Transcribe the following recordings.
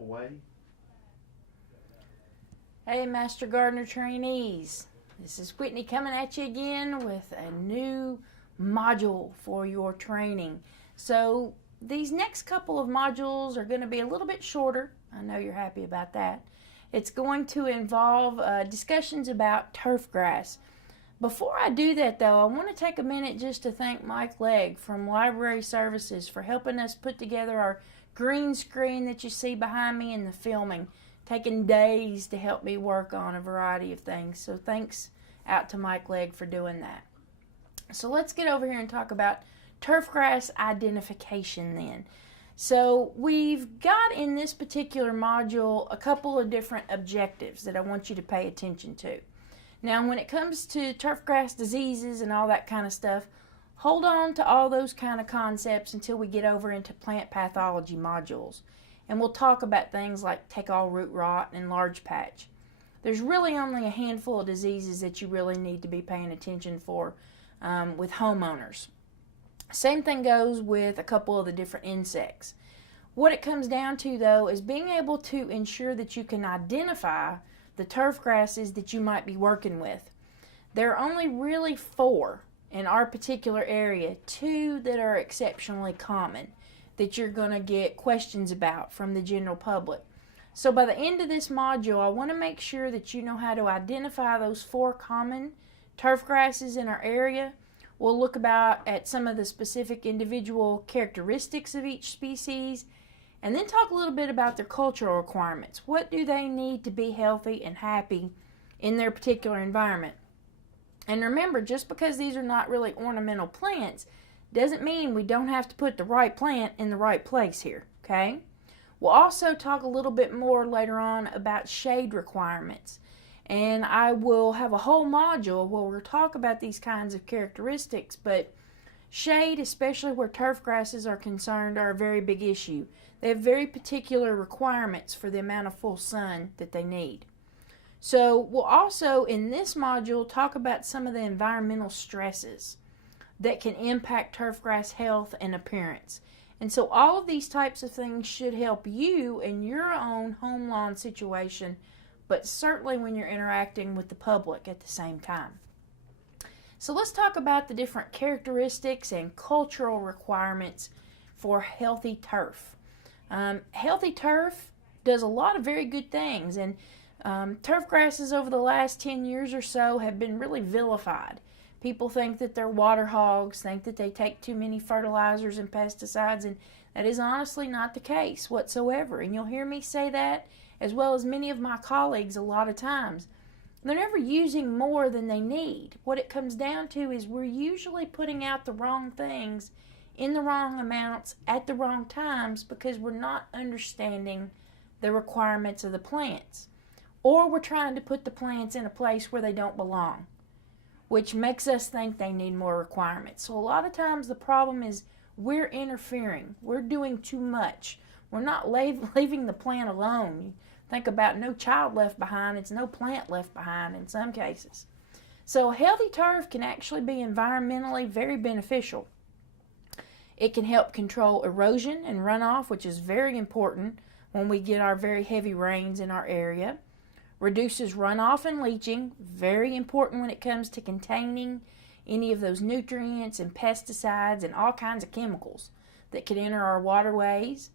Away. Hey, Master Gardener trainees. This is Whitney coming at you again with a new module for your training. So these next couple of modules are going to be a little bit shorter. I know you're happy about that. It's going to involve discussions about turfgrass. Before I do that, though, I want to take a minute just to thank Mike Legg from Library Services for helping us put together our green screen that you see behind me in the filming. Taking days to help me work on a variety of things. So thanks out to Mike Legg for doing that. So let's get over here and talk about turfgrass identification then. So we've got in this particular module a couple of different objectives that I want you to pay attention to. Now when it comes to turfgrass diseases and all that kind of stuff, hold on to all those kind of concepts until we get over into plant pathology modules. And we'll talk about things like take-all root rot and large patch. There's really only a handful of diseases that you really need to be paying attention for with homeowners. Same thing goes with a couple of the different insects. What it comes down to, though, is being able to ensure that you can identify the turf grasses that you might be working with. There are only really 4 in our particular area, 2 that are exceptionally common that you're going to get questions about from the general public. So by the end of this module, I want to make sure that you know how to identify those 4 common turf grasses in our area. We'll look at some of the specific individual characteristics of each species, and then talk a little bit about their cultural requirements. What do they need to be healthy and happy in their particular environment? And remember, just because these are not really ornamental plants doesn't mean we don't have to put the right plant in the right place here, okay? We'll also talk a little bit more later on about shade requirements. And I will have a whole module where we'll talk about these kinds of characteristics, but shade, especially where turf grasses are concerned, are a very big issue. They have very particular requirements for the amount of full sun that they need. So we'll also, in this module, talk about some of the environmental stresses that can impact turfgrass health and appearance. And so all of these types of things should help you in your own home lawn situation, but certainly when you're interacting with the public at the same time. So let's talk about the different characteristics and cultural requirements for healthy turf. Healthy turf does a lot of very good things, and turf grasses over the last 10 years or so have been really vilified. People think that they're water hogs, think that they take too many fertilizers and pesticides, and that is honestly not the case whatsoever. And you'll hear me say that, as well as many of my colleagues a lot of times. They're never using more than they need. What it comes down to is we're usually putting out the wrong things in the wrong amounts at the wrong times because we're not understanding the requirements of the plants. Or we're trying to put the plants in a place where they don't belong, which makes us think they need more requirements. So a lot of times the problem is we're interfering. We're doing too much. We're not leaving the plant alone. You think about no child left behind, it's no plant left behind in some cases. So healthy turf can actually be environmentally very beneficial. It can help control erosion and runoff, which is very important when we get our very heavy rains in our area. Reduces runoff and leaching, very important when it comes to containing any of those nutrients and pesticides and all kinds of chemicals that can enter our waterways.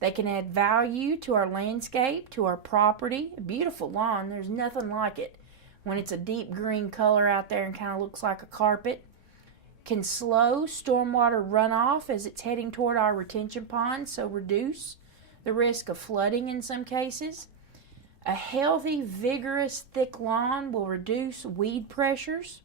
They can add value to our landscape, to our property. A beautiful lawn, there's nothing like it when it's a deep green color out there and kind of looks like a carpet. Can slow stormwater runoff as it's heading toward our retention ponds, so reduce the risk of flooding in some cases. A healthy, vigorous, thick lawn will reduce weed pressures.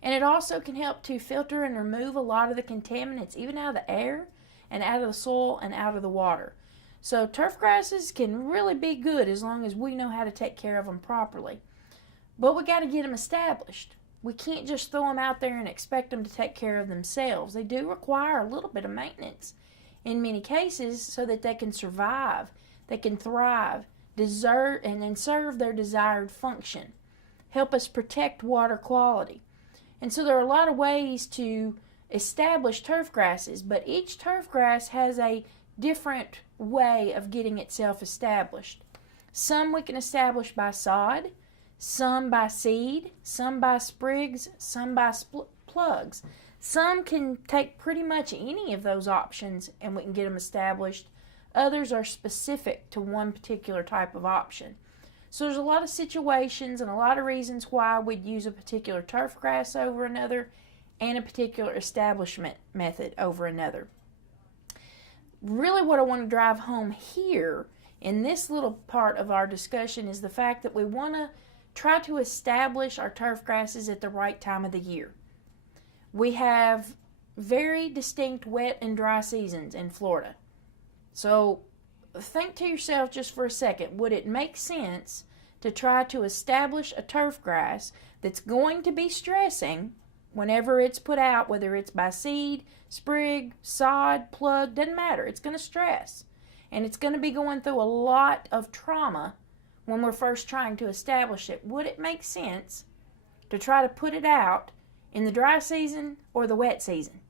And it also can help to filter and remove a lot of the contaminants, even out of the air and out of the soil and out of the water. So turf grasses can really be good as long as we know how to take care of them properly. But we got to get them established. We can't just throw them out there and expect them to take care of themselves. They do require a little bit of maintenance in many cases so that they can survive, they can thrive, deserve, and then serve their desired function. Help us protect water quality. And so there are a lot of ways to establish turf grasses, but each turf grass has a different way of getting itself established. Some we can establish by sod, some by seed, some by sprigs, some by plugs. Some can take pretty much any of those options and we can get them established. Others are specific to one particular type of option. So there's a lot of situations and a lot of reasons why we'd use a particular turf grass over another and a particular establishment method over another. Really what I want to drive home here in this little part of our discussion is the fact that we want to try to establish our turf grasses at the right time of the year. We have very distinct wet and dry seasons in Florida. So think to yourself just for a second, would it make sense to try to establish a turf grass that's going to be stressing whenever it's put out, whether it's by seed, sprig, sod, plug, doesn't matter. It's going to stress. And it's going to be going through a lot of trauma when we're first trying to establish it. Would it make sense to try to put it out in the dry season or the wet season?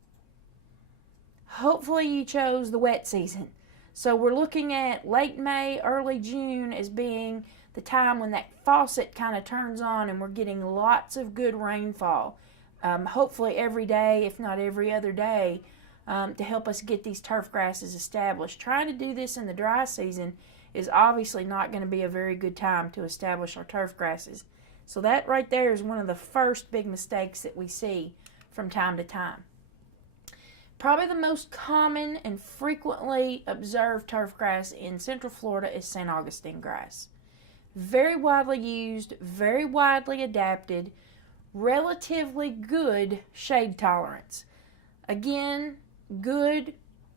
Hopefully you chose the wet season. So we're looking at late May, early June as being the time when that faucet kind of turns on and we're getting lots of good rainfall. Hopefully every day, if not every other day, to help us get these turf grasses established. Trying to do this in the dry season is obviously not going to be a very good time to establish our turf grasses. So that right there is one of the first big mistakes that we see from time to time. Probably the most common and frequently observed turf grass in Central Florida is St. Augustine grass. Very widely used, very widely adapted, relatively good shade tolerance. Again, good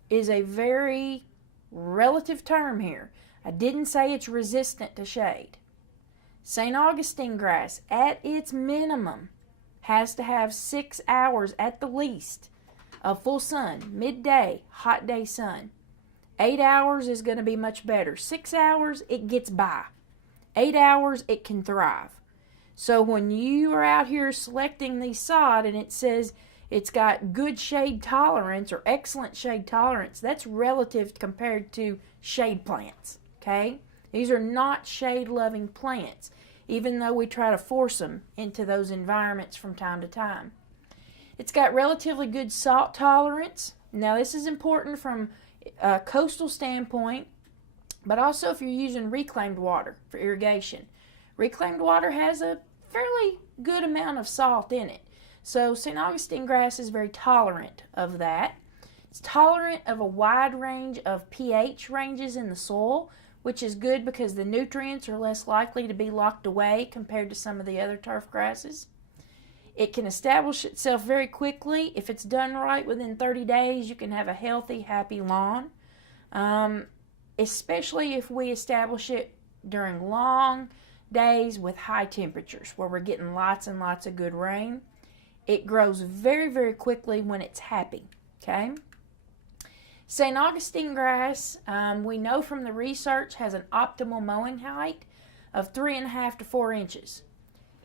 is a very relative term here. I didn't say it's resistant to shade. St. Augustine grass, at its minimum, has to have 6 hours at the least of full sun, midday, hot day sun. 8 hours is going to be much better. 6 hours, it gets by. 8 hours, it can thrive. So when you are out here selecting these sod and it says it's got good shade tolerance or excellent shade tolerance, that's relative compared to shade plants, okay? These are not shade-loving plants, even though we try to force them into those environments from time to time. It's got relatively good salt tolerance. Now this is important from a coastal standpoint, but also if you're using reclaimed water for irrigation. Reclaimed water has a fairly good amount of salt in it. So St. Augustine grass is very tolerant of that. It's tolerant of a wide range of pH ranges in the soil, which is good because the nutrients are less likely to be locked away compared to some of the other turf grasses. It can establish itself very quickly. If it's done right, within 30 days, you can have a healthy, happy lawn. Especially if we establish it during long days with high temperatures where we're getting lots and lots of good rain. It grows very, very quickly when it's happy, okay? St. Augustine grass, we know from the research, has an optimal mowing height of 3.5 to 4 inches.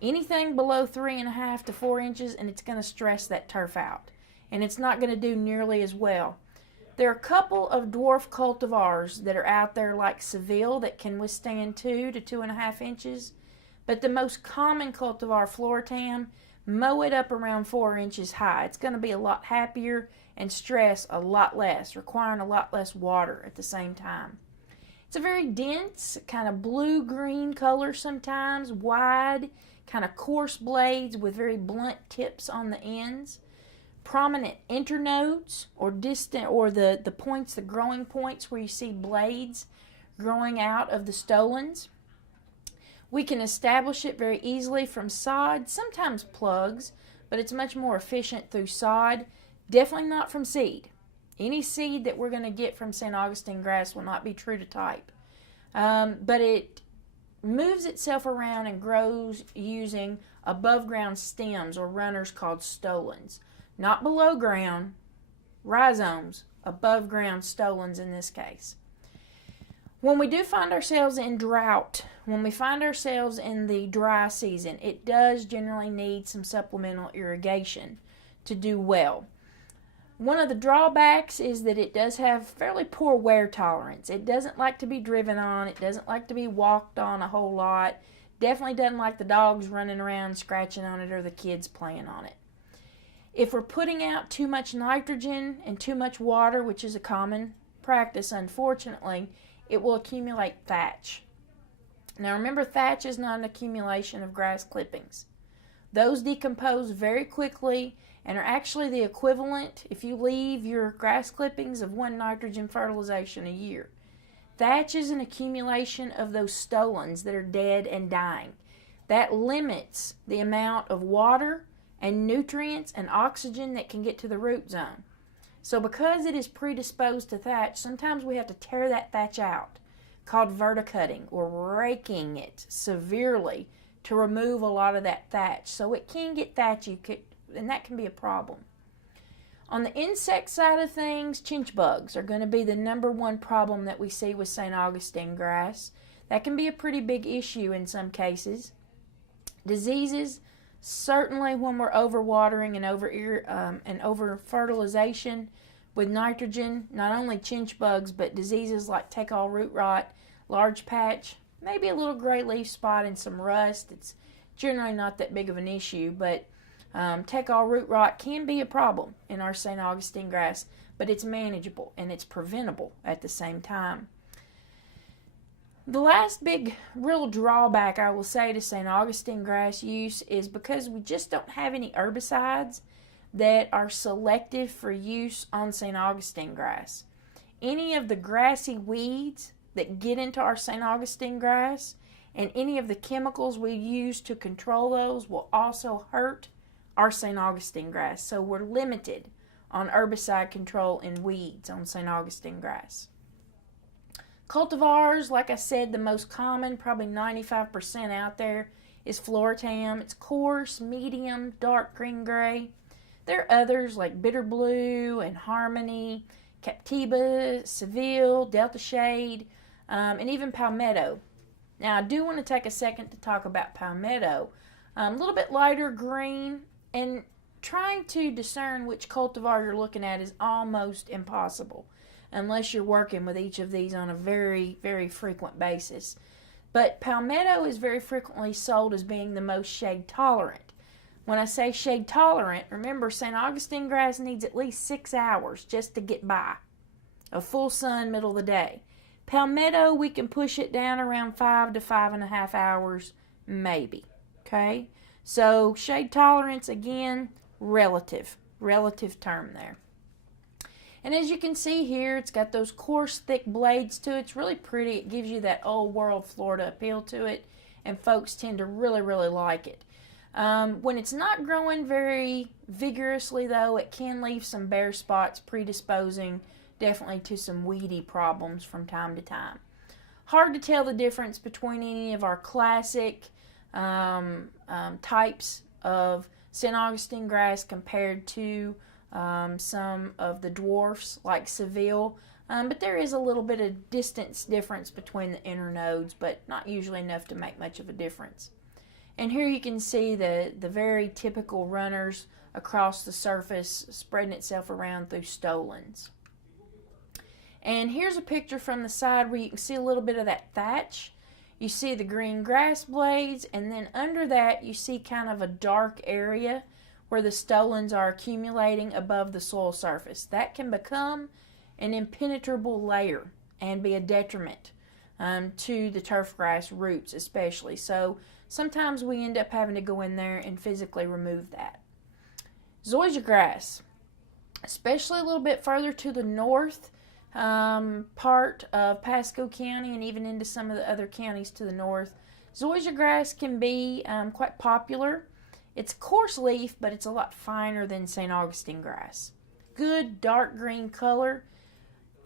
Anything below 3.5 to 4 inches and it's going to stress that turf out. And it's not going to do nearly as well. There are a couple of dwarf cultivars that are out there like Seville that can withstand 2 to 2.5 inches. But the most common cultivar, Floritam, mow it up around 4 inches high. It's going to be a lot happier and stress a lot less, requiring a lot less water at the same time. It's a very dense, kind of blue-green color sometimes, wide, kind of coarse blades with very blunt tips on the ends. Prominent internodes or distant, or the points, the growing points where you see blades growing out of the stolons. We can establish it very easily from sod, sometimes plugs, but it's much more efficient through sod. Definitely not from seed. Any seed that we're going to get from St. Augustine grass will not be true to type. But it moves itself around and grows using above ground stems or runners called stolons. Not below ground, rhizomes, above ground stolons in this case. When we do find ourselves in drought, when we find ourselves in the dry season, it does generally need some supplemental irrigation to do well. One of the drawbacks is that it does have fairly poor wear tolerance. It doesn't like to be driven on. It doesn't like to be walked on a whole lot. Definitely doesn't like the dogs running around scratching on it or the kids playing on it. If we're putting out too much nitrogen and too much water, which is a common practice unfortunately, it will accumulate thatch. Now remember, thatch is not an accumulation of grass clippings. Those decompose very quickly and are actually the equivalent, if you leave your grass clippings, of 1 nitrogen fertilization a year. Thatch is an accumulation of those stolons that are dead and dying. That limits the amount of water and nutrients and oxygen that can get to the root zone. So because it is predisposed to thatch, sometimes we have to tear that thatch out, called verticutting or raking it severely to remove a lot of that thatch. So it can get thatchy, and that can be a problem. On the insect side of things, chinch bugs are going to be the #1 problem that we see with St. Augustine grass. That can be a pretty big issue in some cases. Diseases, certainly when we're overwatering and over fertilization with nitrogen, not only chinch bugs, but diseases like take-all root rot, large patch, maybe a little gray leaf spot and some rust. It's generally not that big of an issue, but take-all root rot can be a problem in our St. Augustine grass, but it's manageable and it's preventable at the same time. The last big real drawback I will say to St. Augustine grass use is because we just don't have any herbicides that are selective for use on St. Augustine grass. Any of the grassy weeds that get into our St. Augustine grass and any of the chemicals we use to control those will also hurt our St. Augustine grass. So we're limited on herbicide control in weeds on St. Augustine grass. Cultivars, like I said, the most common, probably 95% out there, is Floratam. It's coarse, medium, dark green-gray. There are others like Bitter Blue and Harmony, Captiva, Seville, Delta Shade, and even Palmetto. Now I do want to take a second to talk about Palmetto. A little bit lighter green, and trying to discern which cultivar you're looking at is almost impossible unless you're working with each of these on a very, very frequent basis. But Palmetto is very frequently sold as being the most shade tolerant. When I say shade tolerant, remember St. Augustine grass needs at least 6 hours just to get by. A full sun, middle of the day. Palmetto, we can push it down around 5 to 5.5 hours, maybe. Okay? So shade tolerance, again, relative term there. And as you can see here, it's got those coarse, thick blades to it. It's really pretty. It gives you that old world Florida appeal to it, and folks tend to really, really like it. When it's not growing very vigorously, though, it can leave some bare spots, predisposing definitely to some weedy problems from time to time. Hard to tell the difference between any of our classic types of St. Augustine grass compared to some of the dwarfs like Seville, but there is a little bit of distance difference between the internodes, but not usually enough to make much of a difference. And here you can see the very typical runners across the surface spreading itself around through stolons. And here's a picture from the side where you can see a little bit of that thatch. You see the green grass blades, and then under that you see kind of a dark area where the stolons are accumulating above the soil surface. That can become an impenetrable layer and be a detriment to the turfgrass roots especially. So sometimes we end up having to go in there and physically remove that. Zoysia grass, especially a little bit further to the north part of Pasco County and even into some of the other counties to the north. Zoysia grass can be quite popular. It's coarse leaf, but it's a lot finer than St. Augustine grass. Good dark green color,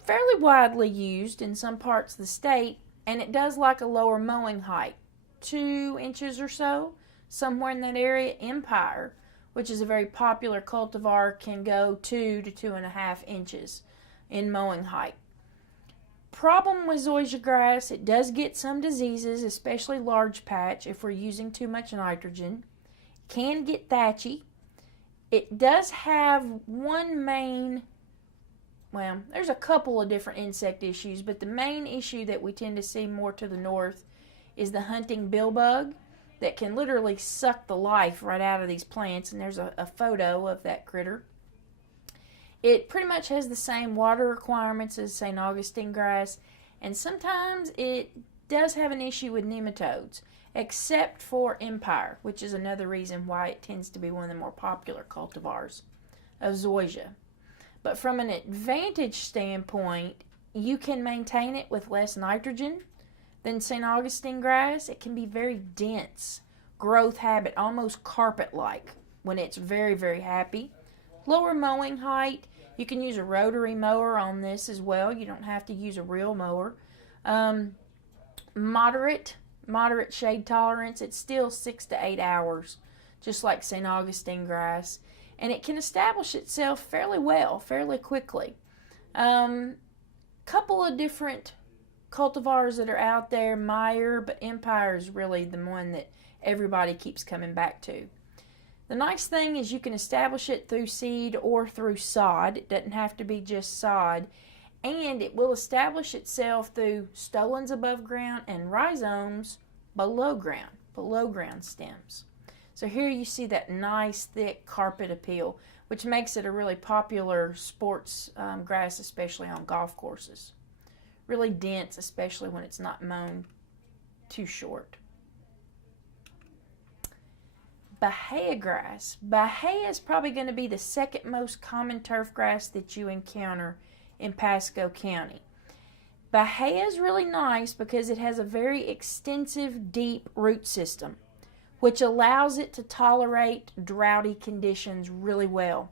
fairly widely used in some parts of the state, and it does like a lower mowing height, 2 inches or so, somewhere in that area. Empire, which is a very popular cultivar, can go 2 to 2.5 inches in mowing height. Problem with zoysia grass, it does get some diseases, especially large patch if we're using too much nitrogen. Can get thatchy. It does have one main, well, there's a couple of different insect issues, but the main issue that we tend to see more to the north is the hunting billbug that can literally suck the life right out of these plants, and there's a photo of that critter. It pretty much has the same water requirements as St. Augustine grass, and sometimes it does have an issue with nematodes, except for Empire, which is another reason why it tends to be one of the more popular cultivars of zoysia. But from an advantage standpoint, you can maintain it with less nitrogen than St. Augustine grass. It can be very dense growth habit, almost carpet-like when it's very, very happy. Lower mowing height. You can use a rotary mower on this as well. You don't have to use a real mower. Moderate shade tolerance. It's still 6 to 8 hours, just like St. Augustine grass. And it can establish itself fairly well, fairly quickly. Couple of different cultivars that are out there, Meyer, but Empire is really the one that everybody keeps coming back to. The nice thing is you can establish it through seed or through sod. It doesn't have to be just sod. And it will establish itself through stolons above ground and rhizomes below ground stems. So here you see that nice thick carpet appeal, which makes it a really popular sports grass, especially on golf courses. Really dense, especially when it's not mown too short. Bahia grass. Bahia is probably going to be the second most common turf grass that you encounter in Pasco County. Bahia is really nice because it has a very extensive, deep root system, which allows it to tolerate droughty conditions really well.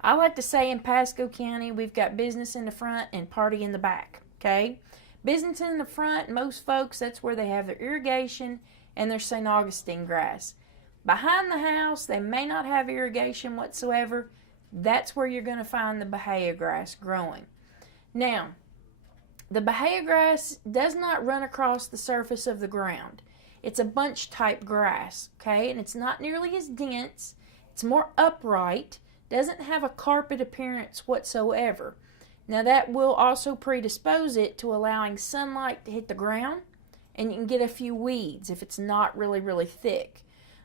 I like to say in Pasco County, we've got business in the front and party in the back, okay? Business in the front, most folks, that's where they have their irrigation and their St. Augustine grass. Behind the house, they may not have irrigation whatsoever. That's where you're going to find the Bahia grass growing. Now, the Bahia grass does not run across the surface of the ground. It's a bunch type grass, okay? And it's not nearly as dense. It's more upright. Doesn't have a carpet appearance whatsoever. Now that will also predispose it to allowing sunlight to hit the ground, and you can get a few weeds if it's not really, really thick.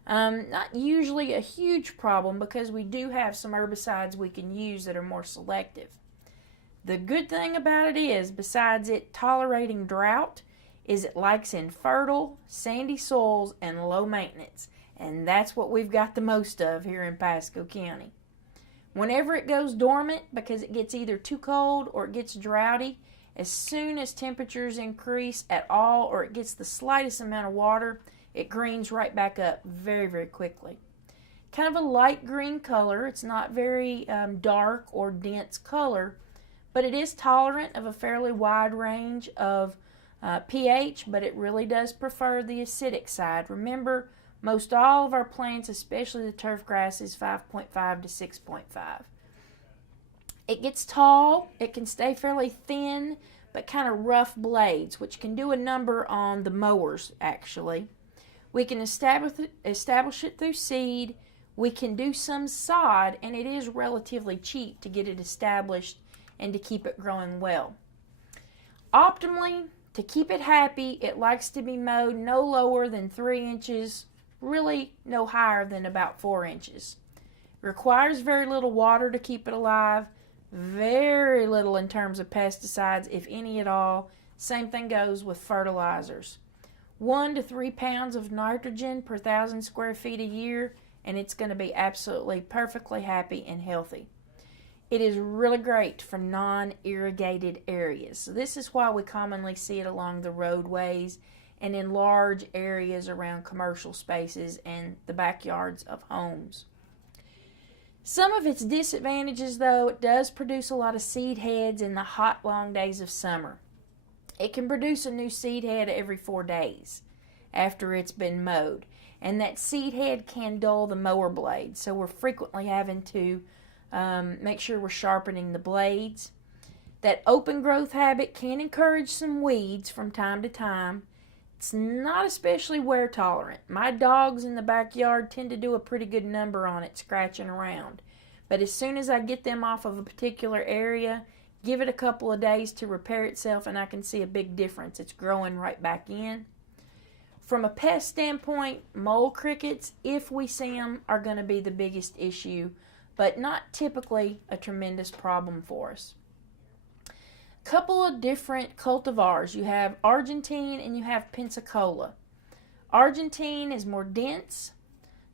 Not usually a huge problem because we do have some herbicides we can use that are more selective. The good thing about it is, besides it tolerating drought, is it likes infertile, sandy soils and low maintenance. And that's what we've got the most of here in Pasco County. Whenever it goes dormant, because it gets either too cold or it gets droughty, as soon as temperatures increase at all or it gets the slightest amount of water, it greens right back up very, very quickly. Kind of a light green color. It's not very dark or dense color, but it is tolerant of a fairly wide range of pH, but it really does prefer the acidic side. Remember, most all of our plants, especially the turf grass, is 5.5 to 6.5. It gets tall. It can stay fairly thin, but kind of rough blades, which can do a number on the mowers, actually. We can establish it through seed. We can do some sod, and it is relatively cheap to get it established and to keep it growing well. Optimally, to keep it happy, it likes to be mowed no lower than 3 inches, really no higher than about 4 inches. Requires very little water to keep it alive, very little in terms of pesticides, if any at all. Same thing goes with fertilizers. 1 to 3 pounds of nitrogen per 1,000 square feet a year, and it's going to be absolutely perfectly happy and healthy. It is really great for non-irrigated areas. So this is why we commonly see it along the roadways and in large areas around commercial spaces and the backyards of homes. Some of its disadvantages, though, it does produce a lot of seed heads in the hot, long days of summer. It can produce a new seed head every 4 days after it's been mowed. And that seed head can dull the mower blade. So we're frequently having to make sure we're sharpening the blades. That open growth habit can encourage some weeds from time to time. It's not especially wear tolerant. My dogs in the backyard tend to do a pretty good number on it, scratching around. But as soon as I get them off of a particular area, give it a couple of days to repair itself, and I can see a big difference. It's growing right back in. From a pest standpoint, mole crickets, if we see them, are going to be the biggest issue, but not typically a tremendous problem for us. Couple of different cultivars. You have Argentine and you have Pensacola. Argentine is more dense,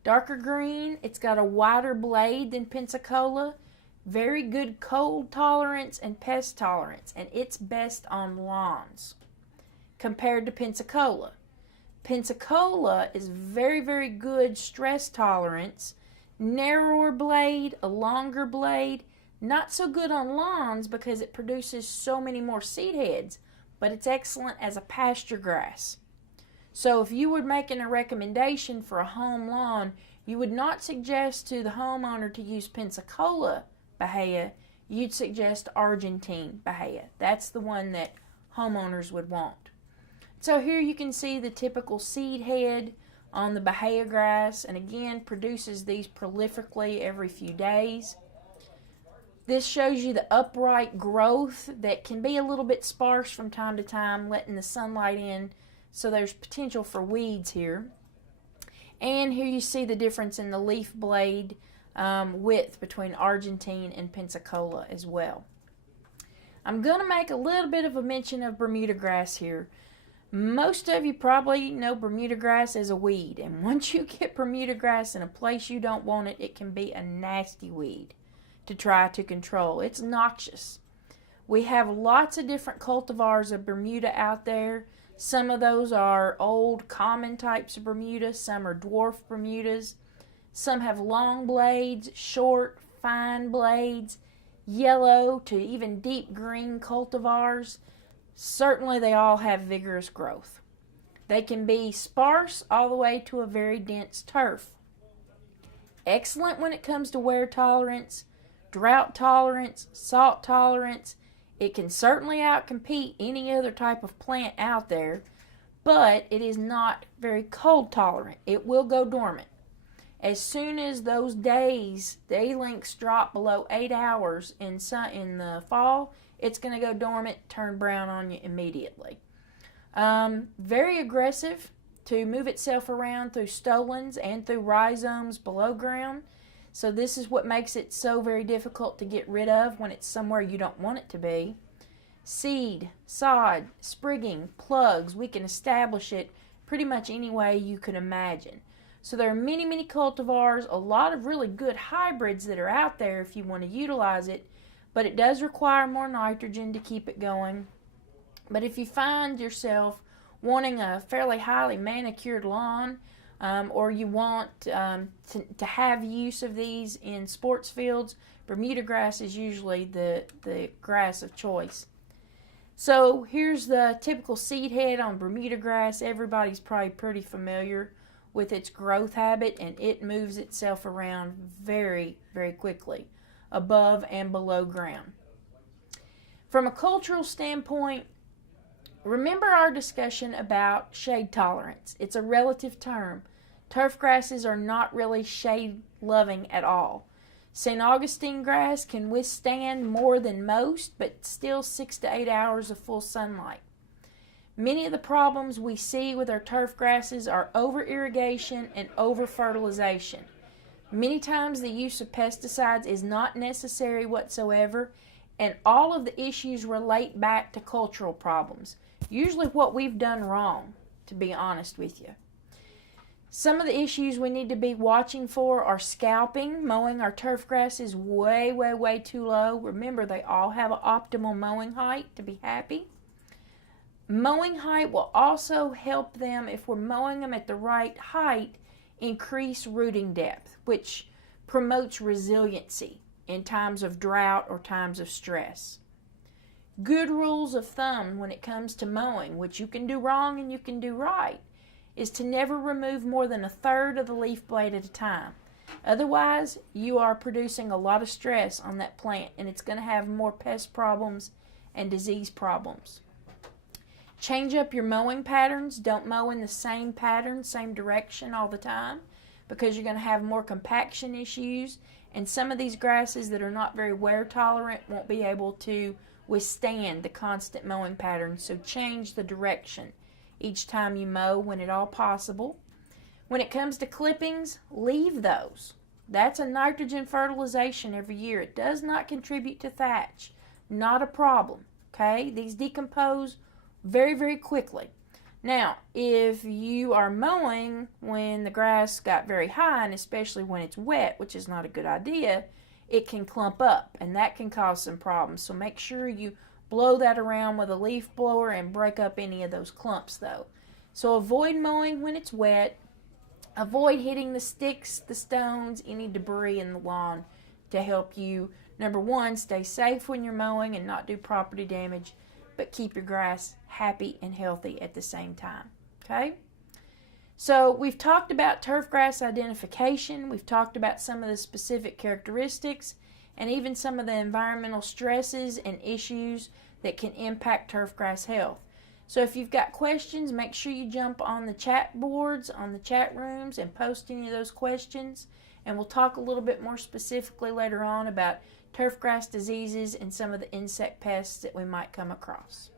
darker green. It's got a wider blade than Pensacola. Very good cold tolerance and pest tolerance, and it's best on lawns compared to Pensacola. Pensacola is very, very good stress tolerance, narrower blade, a longer blade, not so good on lawns because it produces so many more seed heads, but it's excellent as a pasture grass. So if you were making a recommendation for a home lawn, you would not suggest to the homeowner to use Pensacola Bahia, you'd suggest Argentine Bahia. That's the one that homeowners would want. So here you can see the typical seed head on the Bahia grass, and again produces these prolifically every few days. This shows you the upright growth that can be a little bit sparse from time to time, letting the sunlight in, so there's potential for weeds here. And here you see the difference in the leaf blade width between Argentine and Pensacola as well. I'm going to make a little bit of a mention of Bermuda grass here. Most of you probably know Bermuda grass as a weed, and once you get Bermuda grass in a place you don't want it, it can be a nasty weed to try to control. It's noxious. We have lots of different cultivars of Bermuda out there. Some of those are old common types of Bermuda, some are dwarf Bermudas. Some have long blades, short, fine blades, yellow to even deep green cultivars. Certainly they all have vigorous growth. They can be sparse all the way to a very dense turf. Excellent when it comes to wear tolerance, drought tolerance, salt tolerance. It can certainly outcompete any other type of plant out there, but it is not very cold tolerant. It will go dormant. As soon as those day lengths drop below 8 hours in the fall, it's going to go dormant, turn brown on you immediately. Very aggressive to move itself around through stolons and through rhizomes below ground. So this is what makes it so very difficult to get rid of when it's somewhere you don't want it to be. Seed, sod, sprigging, plugs, we can establish it pretty much any way you could imagine. So there are many, many cultivars, a lot of really good hybrids that are out there if you want to utilize it, but it does require more nitrogen to keep it going. But if you find yourself wanting a fairly highly manicured lawn, or you want to have use of these in sports fields, Bermuda grass is usually the grass of choice. So here's the typical seed head on Bermuda grass. Everybody's probably pretty familiar with its growth habit, and it moves itself around very, very quickly, above and below ground. From a cultural standpoint, remember our discussion about shade tolerance. It's a relative term. Turf grasses are not really shade loving at all. St. Augustine grass can withstand more than most, but still 6 to 8 hours of full sunlight. Many of the problems we see with our turf grasses are over-irrigation and over-fertilization. Many times the use of pesticides is not necessary whatsoever, and all of the issues relate back to cultural problems. Usually what we've done wrong, to be honest with you. Some of the issues we need to be watching for are scalping. Mowing our turf grass is way, way, way too low. Remember, they all have an optimal mowing height to be happy. Mowing height will also help them, if we're mowing them at the right height, increase rooting depth, which promotes resiliency in times of drought or times of stress. Good rules of thumb when it comes to mowing, which you can do wrong and you can do right, is to never remove more than 1/3 of the leaf blade at a time. Otherwise, you are producing a lot of stress on that plant, and it's going to have more pest problems and disease problems. Change up your mowing patterns. Don't mow in the same pattern, same direction all the time, because you're going to have more compaction issues, and some of these grasses that are not very wear tolerant won't be able to withstand the constant mowing pattern. So change the direction each time you mow when at all possible. When it comes to clippings, leave those. That's a nitrogen fertilization every year. It does not contribute to thatch. Not a problem. Okay? These decompose very, very quickly. Now, if you are mowing when the grass got very high, and especially when it's wet, which is not a good idea, it can clump up, and that can cause some problems. So make sure you blow that around with a leaf blower and break up any of those clumps, though. So avoid mowing when it's wet. Avoid hitting the sticks, the stones, any debris in the lawn to help you, number one, stay safe when you're mowing and not do property damage, but keep your grass happy and healthy at the same time. Okay? So we've talked about turfgrass identification. We've talked about some of the specific characteristics and even some of the environmental stresses and issues that can impact turfgrass health. So if you've got questions, make sure you jump on the chat boards, on the chat rooms, and post any of those questions. And we'll talk a little bit more specifically later on about turfgrass diseases and some of the insect pests that we might come across.